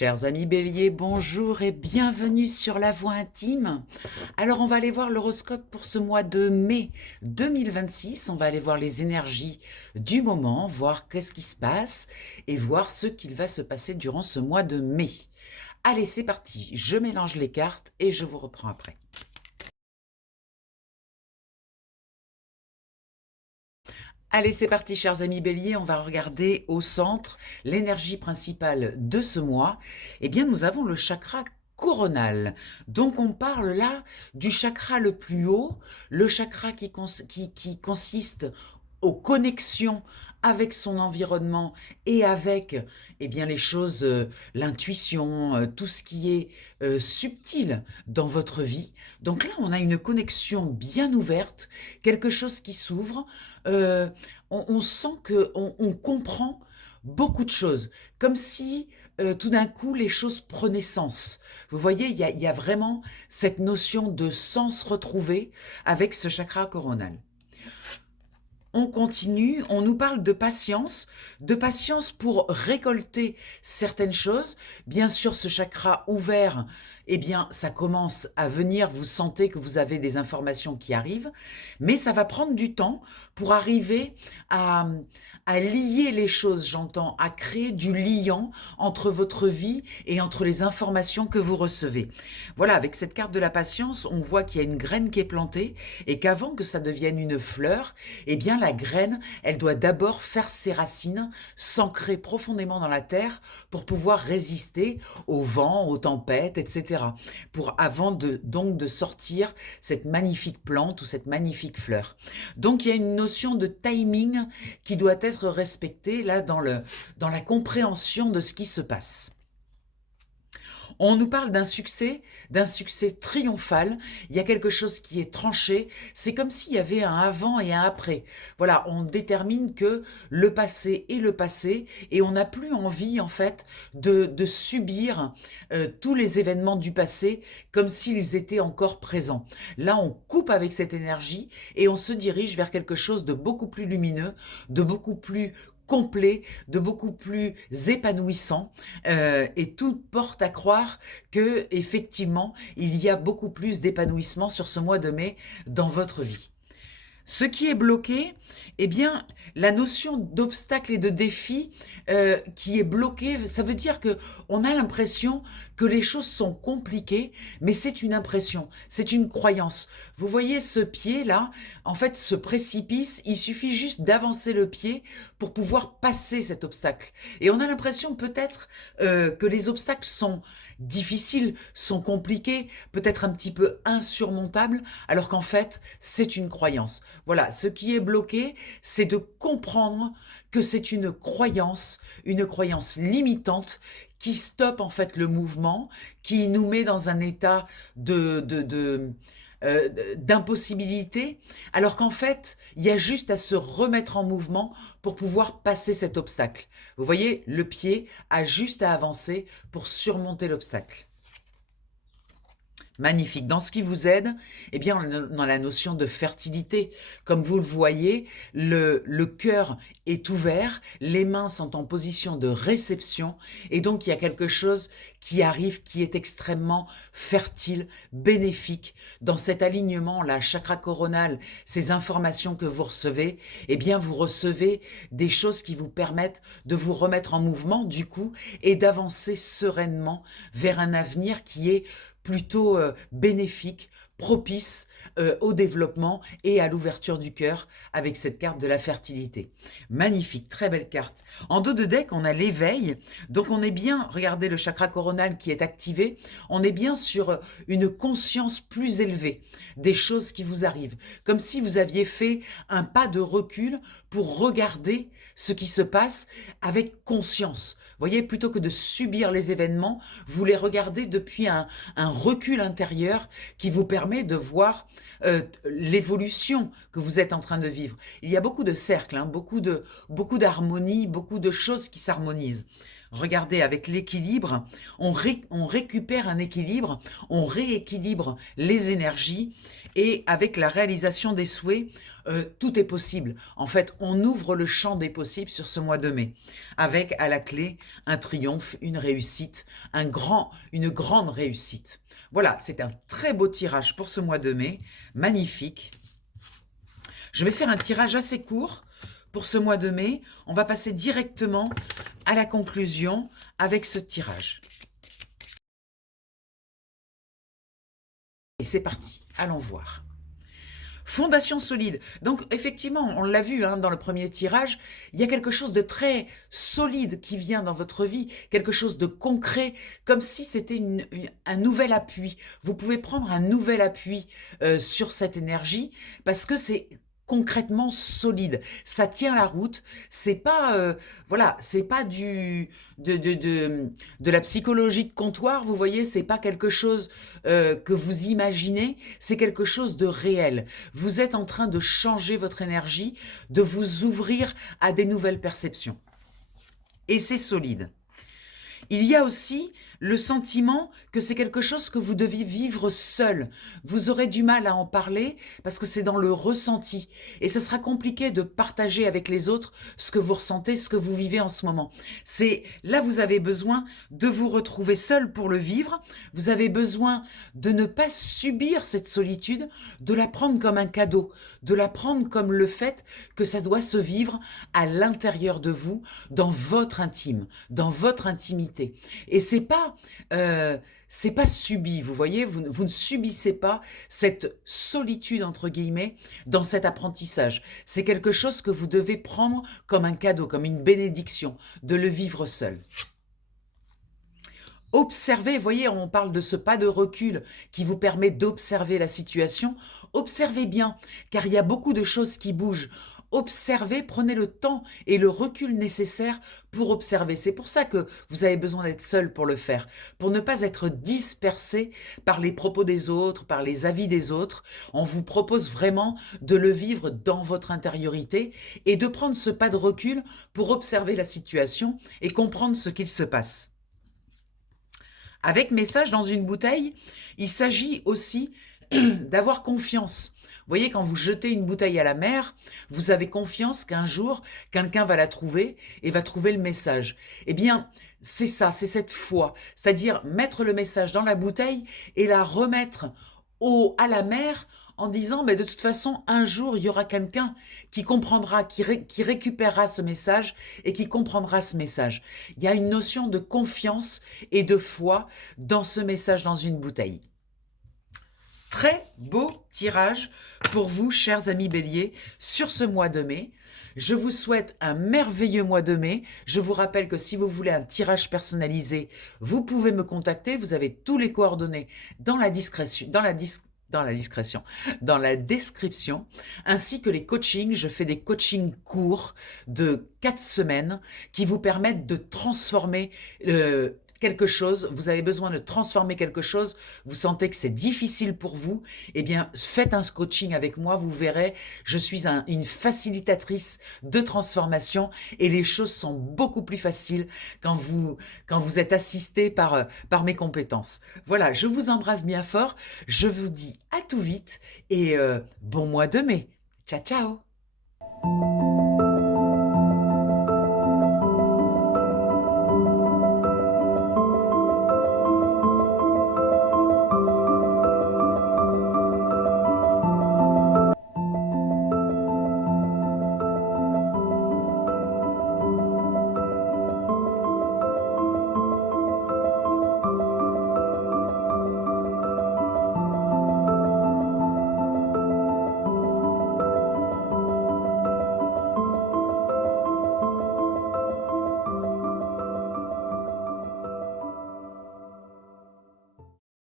Chers amis Bélier, bonjour et bienvenue sur la Voix intime. Alors on va aller voir l'horoscope pour ce mois de mai 2026. On va aller voir les énergies du moment, voir qu'est-ce qui se passe et voir ce qu'il va se passer durant ce mois de mai. Allez, c'est parti, je mélange les cartes et je vous reprends après. Allez, c'est parti, chers amis Bélier, on va regarder au centre l'énergie principale de ce mois. Eh bien, nous avons le chakra coronal. Donc, on parle là du chakra le plus haut, le chakra qui consiste aux connexions avec son environnement et avec les choses, l'intuition, tout ce qui est subtil dans votre vie. Donc là, on a une connexion bien ouverte, quelque chose qui s'ouvre. On sent qu'on comprend beaucoup de choses, comme si tout d'un coup les choses prenaient sens. Vous voyez, il y a vraiment cette notion de sens retrouvé avec ce chakra coronal. On continue, on nous parle de patience pour récolter certaines choses. Bien sûr, ce chakra ouvert, ça commence à venir, vous sentez que vous avez des informations qui arrivent, mais ça va prendre du temps pour arriver à, à lier les choses, j'entends, à créer du liant entre votre vie et entre les informations que vous recevez. Voilà, avec cette carte de la patience, on voit qu'il y a une graine qui est plantée et qu'avant que ça devienne une fleur, la graine, elle doit d'abord faire ses racines, s'ancrer profondément dans la terre pour pouvoir résister au vent, aux tempêtes, etc. Avant de sortir cette magnifique plante ou cette magnifique fleur. Donc il y a une notion de timing qui doit être respectée là dans la compréhension de ce qui se passe. On nous parle d'un succès triomphal. Il y a quelque chose qui est tranché. C'est comme s'il y avait un avant et un après. Voilà, on détermine que le passé est le passé et on n'a plus envie, en fait, de subir tous les événements du passé comme s'ils étaient encore présents. Là, on coupe avec cette énergie et on se dirige vers quelque chose de beaucoup plus lumineux, de beaucoup plus complet, de beaucoup plus épanouissant, et tout porte à croire que effectivement il y a beaucoup plus d'épanouissement sur ce mois de mai dans votre vie. Ce qui est bloqué, la notion d'obstacle et de défi qui est bloquée, ça veut dire que on a l'impression que les choses sont compliquées, mais c'est une impression, c'est une croyance. Vous voyez ce pied-là, en fait, ce précipice, il suffit juste d'avancer le pied pour pouvoir passer cet obstacle. Et on a l'impression peut-être que les obstacles sont difficiles, sont compliqués, peut-être un petit peu insurmontables, alors qu'en fait, c'est une croyance. Voilà, ce qui est bloqué, c'est de comprendre que c'est une croyance limitante qui stoppe en fait le mouvement, qui nous met dans un état d'impossibilité, alors qu'en fait, il y a juste à se remettre en mouvement pour pouvoir passer cet obstacle. Vous voyez, le pied a juste à avancer pour surmonter l'obstacle. Magnifique. Dans ce qui vous aide, on a la notion de fertilité. Comme vous le voyez, le cœur est ouvert, les mains sont en position de réception, et donc il y a quelque chose qui arrive qui est extrêmement fertile, bénéfique. Dans cet alignement, la chakra coronal, ces informations que vous recevez, vous recevez des choses qui vous permettent de vous remettre en mouvement, du coup, et d'avancer sereinement vers un avenir qui est plutôt bénéfique, propice au développement et à l'ouverture du cœur avec cette carte de la fertilité. Magnifique, très belle carte. En dos de deck, on a l'éveil. Donc on est bien, regardez le chakra coronal qui est activé, on est bien sur une conscience plus élevée des choses qui vous arrivent. Comme si vous aviez fait un pas de recul pour regarder ce qui se passe avec conscience. Vous voyez, plutôt que de subir les événements, vous les regardez depuis un recul intérieur qui vous permet de voir l'évolution que vous êtes en train de vivre. Il y a beaucoup de cercles, beaucoup d'harmonie, beaucoup de choses qui s'harmonisent. Regardez, avec l'équilibre, on récupère un équilibre, on rééquilibre les énergies Et avec la réalisation des souhaits, tout est possible. En fait, on ouvre le champ des possibles sur ce mois de mai, avec à la clé un triomphe, une réussite, une grande réussite. Voilà, c'est un très beau tirage pour ce mois de mai, magnifique. Je vais faire un tirage assez court pour ce mois de mai. On va passer directement à la conclusion avec ce tirage. Et c'est parti, allons voir. Fondation solide. Donc effectivement, on l'a vu hein, dans le premier tirage, il y a quelque chose de très solide qui vient dans votre vie, quelque chose de concret, comme si c'était un nouvel appui. Vous pouvez prendre un nouvel appui sur cette énergie parce que c'est concrètement solide, ça tient la route, c'est pas voilà, c'est pas de la psychologie de comptoir, vous voyez, c'est pas quelque chose que vous imaginez, c'est quelque chose de réel. Vous êtes en train de changer votre énergie, de vous ouvrir à des nouvelles perceptions. Et c'est solide. Il y a aussi le sentiment que c'est quelque chose que vous devez vivre seul. Vous aurez du mal à en parler parce que c'est dans le ressenti. Et ce sera compliqué de partager avec les autres ce que vous ressentez, ce que vous vivez en ce moment. Là, vous avez besoin de vous retrouver seul pour le vivre. Vous avez besoin de ne pas subir cette solitude, de la prendre comme un cadeau, de la prendre comme le fait que ça doit se vivre à l'intérieur de vous, dans votre intime, dans votre intimité. Et c'est pas subi, vous voyez, vous ne subissez pas cette solitude entre guillemets dans cet apprentissage. C'est quelque chose que vous devez prendre comme un cadeau, comme une bénédiction, de le vivre seul. Observez, vous voyez, on parle de ce pas de recul qui vous permet d'observer la situation. Observez bien, car il y a beaucoup de choses qui bougent. Observez, prenez le temps et le recul nécessaire pour observer. C'est pour ça que vous avez besoin d'être seul pour le faire, pour ne pas être dispersé par les propos des autres, par les avis des autres. On vous propose vraiment de le vivre dans votre intériorité et de prendre ce pas de recul pour observer la situation et comprendre ce qu'il se passe. Avec message dans une bouteille, il s'agit aussi d'avoir confiance. Vous voyez, quand vous jetez une bouteille à la mer, vous avez confiance qu'un jour, quelqu'un va la trouver et va trouver le message. Eh bien, c'est ça, c'est cette foi. C'est-à-dire mettre le message dans la bouteille et la remettre à la mer en disant, mais de toute façon, un jour, il y aura quelqu'un qui comprendra, qui récupérera ce message et qui comprendra ce message. Il y a une notion de confiance et de foi dans ce message dans une bouteille. Très beau tirage pour vous, chers amis Bélier, sur ce mois de mai. Je vous souhaite un merveilleux mois de mai. Je vous rappelle que si vous voulez un tirage personnalisé, vous pouvez me contacter. Vous avez tous les coordonnées dans la description, ainsi que les coachings. Je fais des coachings courts de 4 semaines qui vous permettent de transformer quelque chose, vous avez besoin de transformer quelque chose, vous sentez que c'est difficile pour vous, eh bien, faites un coaching avec moi, vous verrez, je suis une facilitatrice de transformation et les choses sont beaucoup plus faciles quand vous êtes assisté par mes compétences. Voilà, je vous embrasse bien fort, je vous dis à tout vite et bon mois de mai. Ciao, ciao!